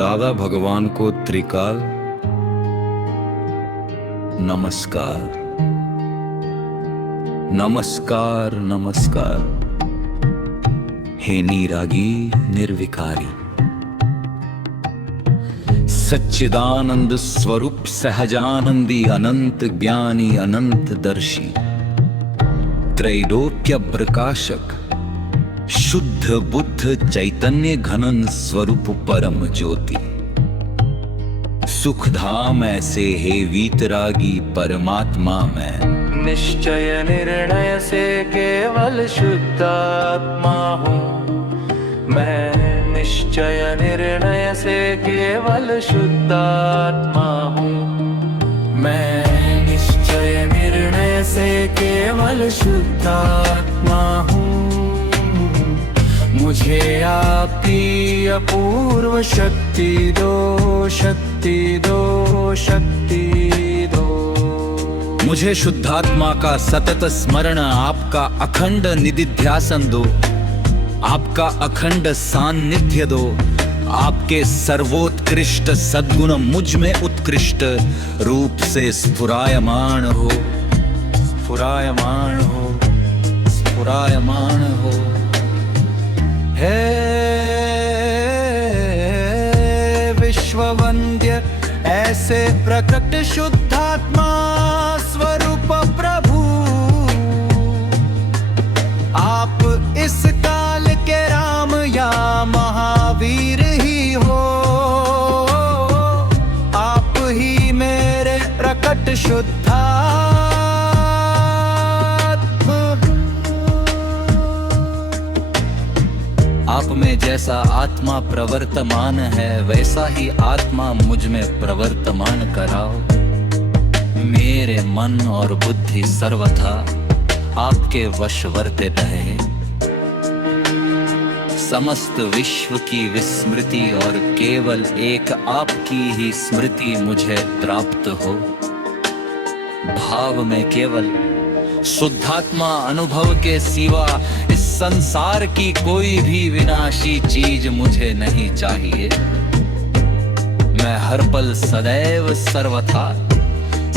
दादा भगवान को त्रिकाल नमस्कार, नमस्कार नमस्कार। हे निरागी निर्विकारी, सच्चिदानंद स्वरूप सहजानंदी अनंत ज्ञानी अनंत दर्शी, त्रैलोक्य प्रकाशक शुद्ध बुद्ध चैतन्य घनन स्वरूप परम ज्योति, सुखधाम ऐसे हे वीतरागी परमात्मा मैं निश्चय निर्णय से केवल शुद्ध आत्मा हूँ। मैं निश्चय निर्णय से केवल शुद्ध आत्मा हूँ। मैं निश्चय निर्णय से केवल शुद्ध आत्मा हूँ। मुझे आपकी अपूर्व शक्ति दो, शक्ति दो, शक्ति दो। मुझे शुद्धात्मा का सतत स्मरण, आपका अखंड निधिध्यासन दो, आपका अखंड सान्निध्य दो। आपके सर्वोत्कृष्ट सद्गुण मुझ में उत्कृष्ट रूप से स्फुरायमान हो, स्फुरायमान हो, स्फुरायमान हो। हे विश्ववंद्य ऐसे प्रकट शुद्धात्मा स्वरूप प्रभु, आप इस काल के राम या महावीर ही हो। आप ही मेरे प्रकट शुद्धात्मा। आप में जैसा आत्मा प्रवर्तमान है, वैसा ही आत्मा मुझ में प्रवर्तमान कराओ। मेरे मन और बुद्धि सर्वथा आपके वशवर्ते रहे। समस्त विश्व की विस्मृति और केवल एक आपकी ही स्मृति मुझे प्राप्त हो। भाव में केवल शुद्धात्मा अनुभव के सिवा इस संसार की कोई भी विनाशी चीज मुझे नहीं चाहिए। मैं हर पल सदैव सर्वथा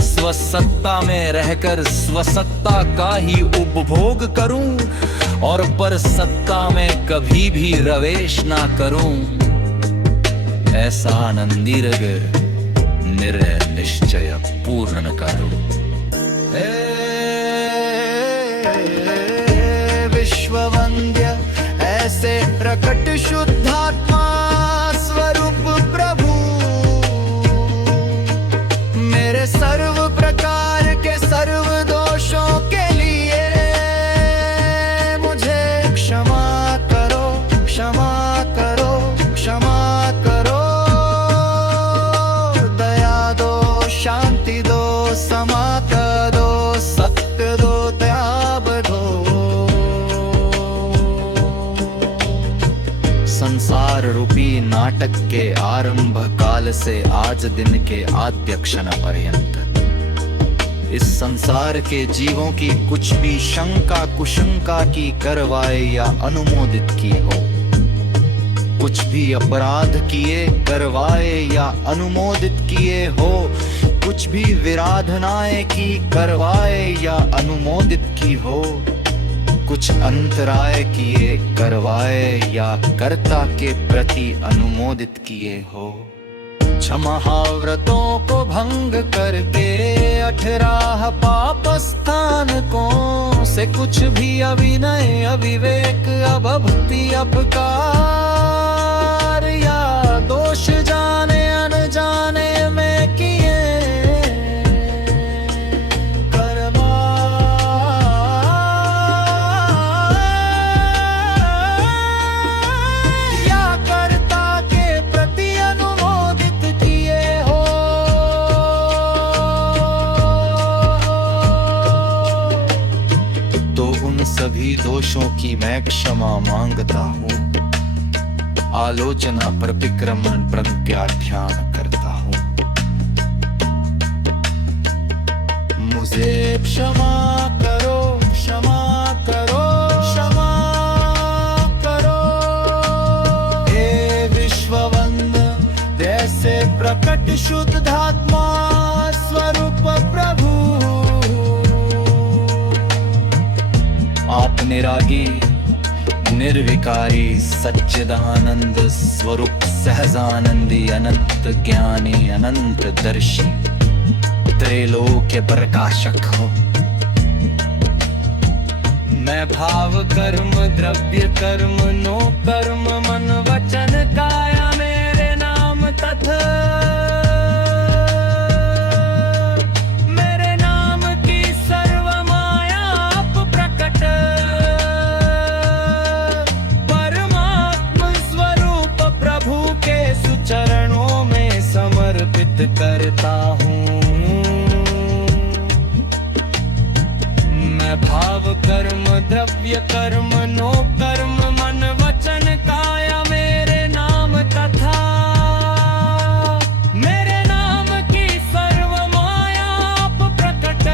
स्वसत्ता में रहकर स्वसत्ता का ही उपभोग करूं और पर सत्ता में कभी भी रवेश ना करूं। ऐसा आनंदी निर्णय निश्चय पूर्ण करो। विश्ववंद्य ऐसे प्रकट शुद्धात्मा स्वरूप प्रभु, मेरे सर्व प्रकार के सर्व दोषों के लिए मुझे क्षमा करो, क्षमा करो, क्षमा करो। दया दो, शांति दो, समाता दो, सत्य दो, त्याग दो। संसार रूपी नाटक के आरंभ काल से आज दिन के आद्य क्षण पर्यंत इस संसार के जीवों की कुछ भी शंका कुशंका की करवाए या अनुमोदित की हो, कुछ भी अपराध किए करवाए या अनुमोदित किए हो, कुछ भी विराधनाएं की करवाए या अनुमोदित की हो, कुछ अंतराय किए करवाए या कर्ता के प्रति अनुमोदित किए हो। क्षमाव्रतों को भंग करके 18 पाप स्थानकों से कुछ भी अविनय अविवेक अभक्ति अपकार या दोष जाने अनजाने में किए सभी दोषों की मैं क्षमा मांगता हूँ। आलोचना पर विक्रमण प्रत्याख्यान करता हूँ। मुझे क्षमा करो, क्षमा करो, क्षमा करो। हे विश्ववंद शुद्धात्मा स्वरूप प्रभु। आप निरागी निर्विकारी सच्चिदानंद स्वरूप सहजानंदी अनंत ज्ञानी अनंत दर्शी त्रैलोक्य प्रकाशक हो। मैं भाव कर्म द्रव्य कर्म नो कर्म मन वचन काया मेरे नाम तथा मेरे नाम की सर्व माया आप प्रकट परमात्म स्वरूप प्रभु के सुचरणों में समर्पित करता हूँ। मैं भाव कर्म द्रव्य कर्म नो कर्म मन वचन काया मेरे नाम तथा मेरे नाम की सर्व माया आप प्रकट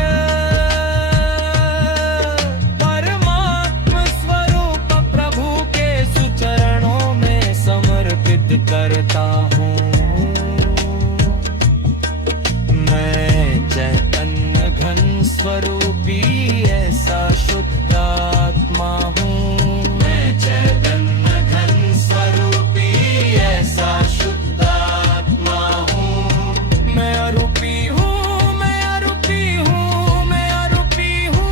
परमात्म स्वरूप प्रभु के सुचरणों में समर्पित करता हूँ। मैं चैतन्य घन स्वरूपी ऐसा शुद्ध आत्मा हूँ। मैं चैतन्य घन स्वरूपी ऐसा शुद्ध आत्मा हूँ। मैं अरूपी हूँ, मैं अरूपी हूँ, मैं अरूपी हूँ।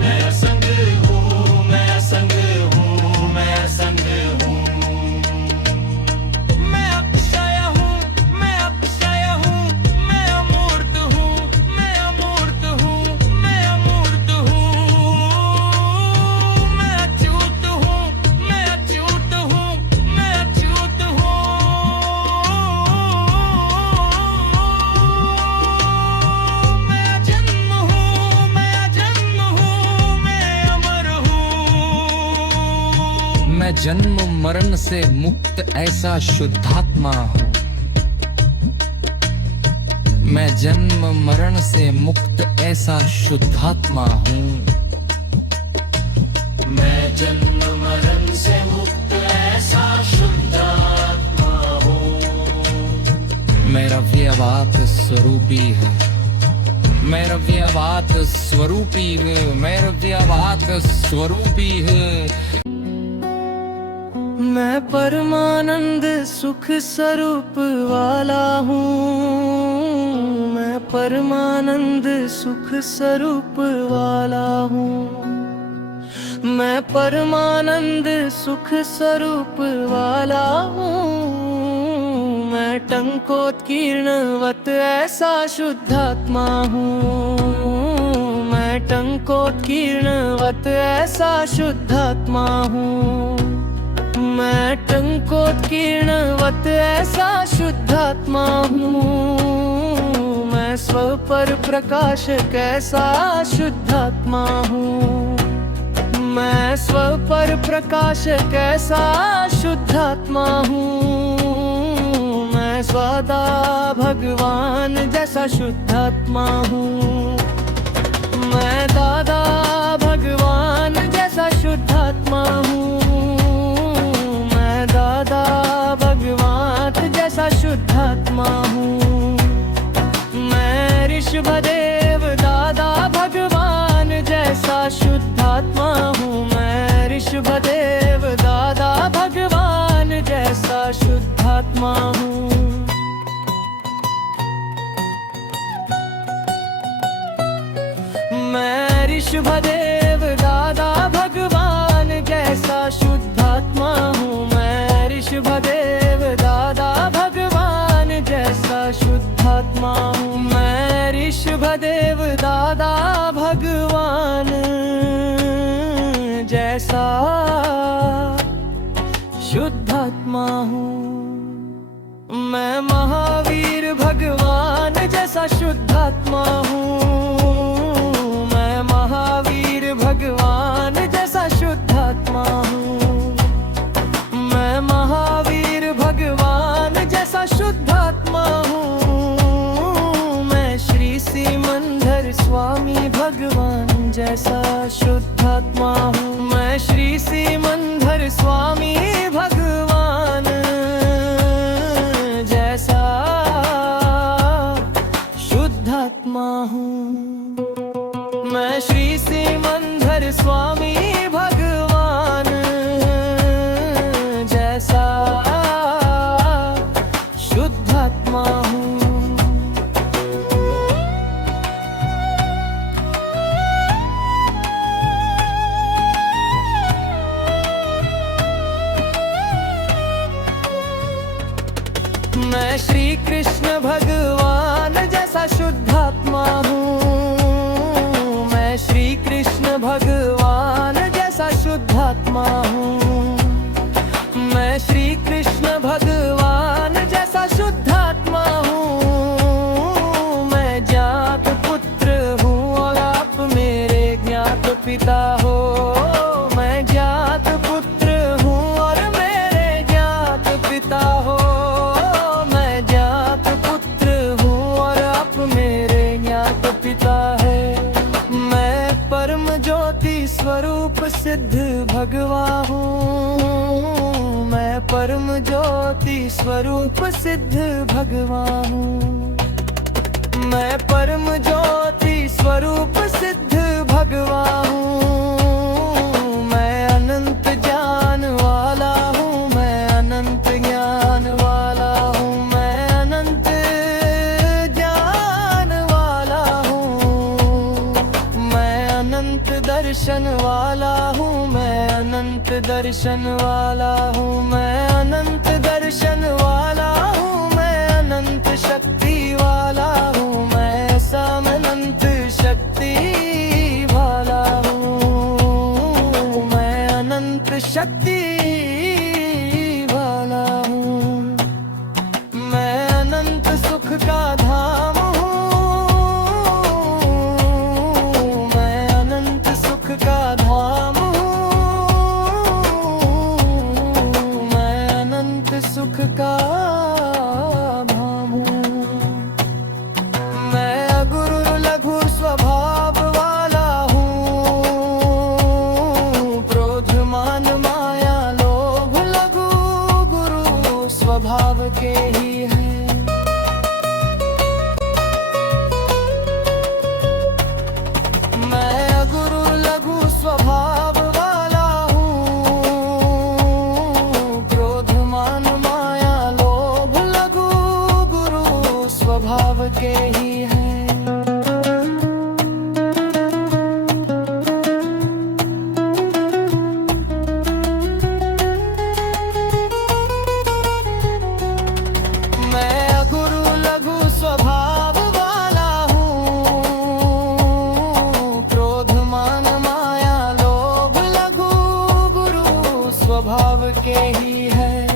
मैं असंग हूँ, मैं असंग हूँ, मैं असंग हूँ। मैं अक्षय हूँ, मैं अक्षय हूँ, मैं अमूर्त हूँ, मैं अमूर्त हूँ, मैं अमूर्त हूँ। मैं अच्युत हूँ, मैं अच्युत हूँ, मैं अच्युत हूँ। मैं अजन्म हूँ, मैं अजन्म हूँ, मैं अमर हूँ। मैं जन्म मरण से मुक्त ऐसा शुद्धात्मा हूँ। मैं जन्म मरण से मुक्त ऐसा शुद्धात्मा हूँ। मैं जन्म मरण से मुक्त ऐसा शुद्धात्मा हूँ। मेरा व्यवहार स्वरूपी है, मेरा व्यवहार स्वरूपी है, मेरा व्यवहार स्वरूपी है। मैं परमानंद सुख स्वरूप वाला हूँ। मैं परमानंद सुख स्वरूप वाला हूँ। मैं परमानंद सुख स्वरूप वाला हूँ। मैं टंकोत्कीर्णवत ऐसा शुद्धात्मा हूँ। मैं टंकोत्कीर्णवत ऐसा शुद्धात्मा हूँ। मैं टंकोत्कीर्णवत ऐसा शुद्धात्मा हूँ। मैं स्वपर प्रकाश कैसा शुद्धात्मा हूँ। मैं स्वपर प्रकाश कैसा शुद्धात्मा हूँ। मैं स्वदा भगवान जैसा शुद्धात्मा हूँ। मैं दादा भगवान जैसा शुद्धात्मा हूँ। मैं दादा भगवान जैसा शुद्धात्मा हूँ। मैं ऋषभदेव दादा भगवान जैसा शुद्धात्मा हूँ। मैं ऋषभदेव दादा भगवान जैसा शुद्धात्मा हूँ। मैं ऋषभदेव दादा भगवान जैसा शुद्धात्मा हूँ। मैं ऋषभदेव दादा भगवान जैसा शुद्धात्मा हूँ। मैं ऋषभदेव दादा भगवान जैसा शुद्धात्मा हूँ। मैं महावीर भगवान जैसा शुद्धात्मा हूँ। मैं महावीर भगवान जैसा शुद्धात्मा हूँ। मैं महावीर भगवान जैसा शुद्धात्मा हूँ। मैं श्री सिमंदर स्वामी भगवान जैसा शुद्धात्मा हूँ। मैं श्री सिमंदर स्वामी भगवान जैसा ज्योति स्वरूप सिद्ध भगवा हूँ, मैं परम ज्योति स्वरूप सिद्ध भगवा हूँ। मैं परम ज्योति स्वरूप सिद्ध भगवा हूँ। मैं अनंत ज्ञान वाला हूँ, मैं अनंत ज्ञान वाला हूँ। मैं अनंत ज्ञान वाला हूँ। मैं अनंत दर्शन वाला हूँ, मैं अनंत दर्शन वाला हूँ। मैं अनंत दर्शन वाला हूँ, मैं अनंत शक्ति वाला हूँ। मैं ऐसा अनंत शक्ति वाला हूँ। मैं अनंत शक्ति वाला हूँ। मैं अनंत सुख का धाम हूँ। मैं अनंत सुख का धाम हूँ। मैं अनंत सुख का धाम हूँ। मैं अगुरु लघु स्वभाव वाला हूँ। क्रोध मान माया लोभ लघु गुरु स्वभाव के ही है। मैं अगुरु लघु स्वभाव वाला हूँ। क्रोध मान माया लोभ लघु गुरु स्वभाव के ही है। मैं अगुरु लघु स्वभाव वाला हूँ। क्रोध मान माया लोभ लघु गुरु स्वभाव के ही है।